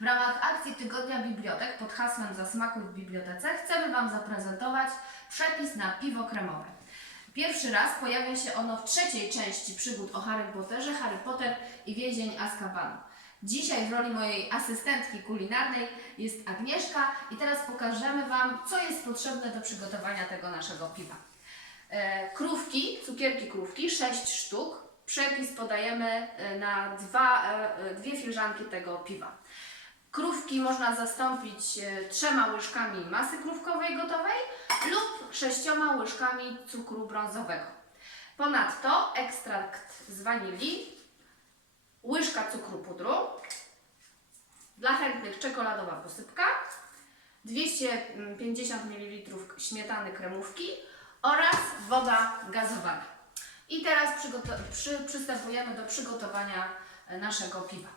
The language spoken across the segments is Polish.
W ramach akcji Tygodnia Bibliotek pod hasłem Zasmakuj w bibliotece chcemy Wam zaprezentować przepis na piwo kremowe. Pierwszy raz pojawia się ono w trzeciej części przygód o Harry Potterze, Harry Potter i więzień Azkabanu. Dzisiaj w roli mojej asystentki kulinarnej jest Agnieszka i teraz pokażemy Wam, co jest potrzebne do przygotowania tego naszego piwa. E, krówki, cukierki krówki, 6 sztuk. Przepis podajemy e, na dwa, e, e, dwie filiżanki tego piwa. Krówki można zastąpić trzema łyżkami masy krówkowej gotowej lub sześcioma łyżkami cukru brązowego. Ponadto ekstrakt z wanilii, łyżka cukru pudru, dla chętnych czekoladowa posypka, 250 ml śmietany kremówki oraz woda gazowana. I teraz przy, przystępujemy do przygotowania e, naszego piwa.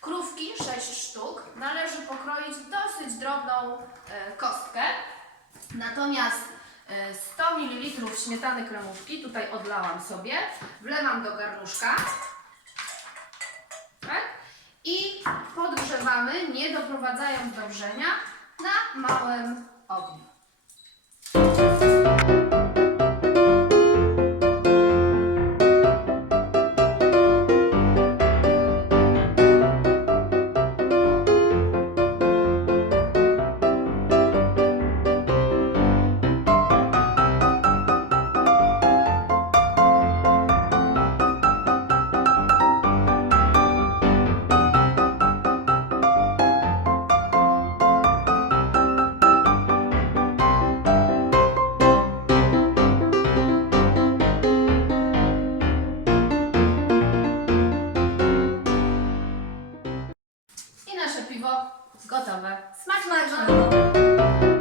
Krówki 6 sztuk należy pokroić w dosyć drobną e, kostkę. Natomiast e, 100 ml śmietany kremówki, tutaj odlałam sobie, wlewam do garnuszka. Tak? I podgrzewamy, nie doprowadzając do wrzenia, na małym ogniu. Piwo gotowe. Smacznego!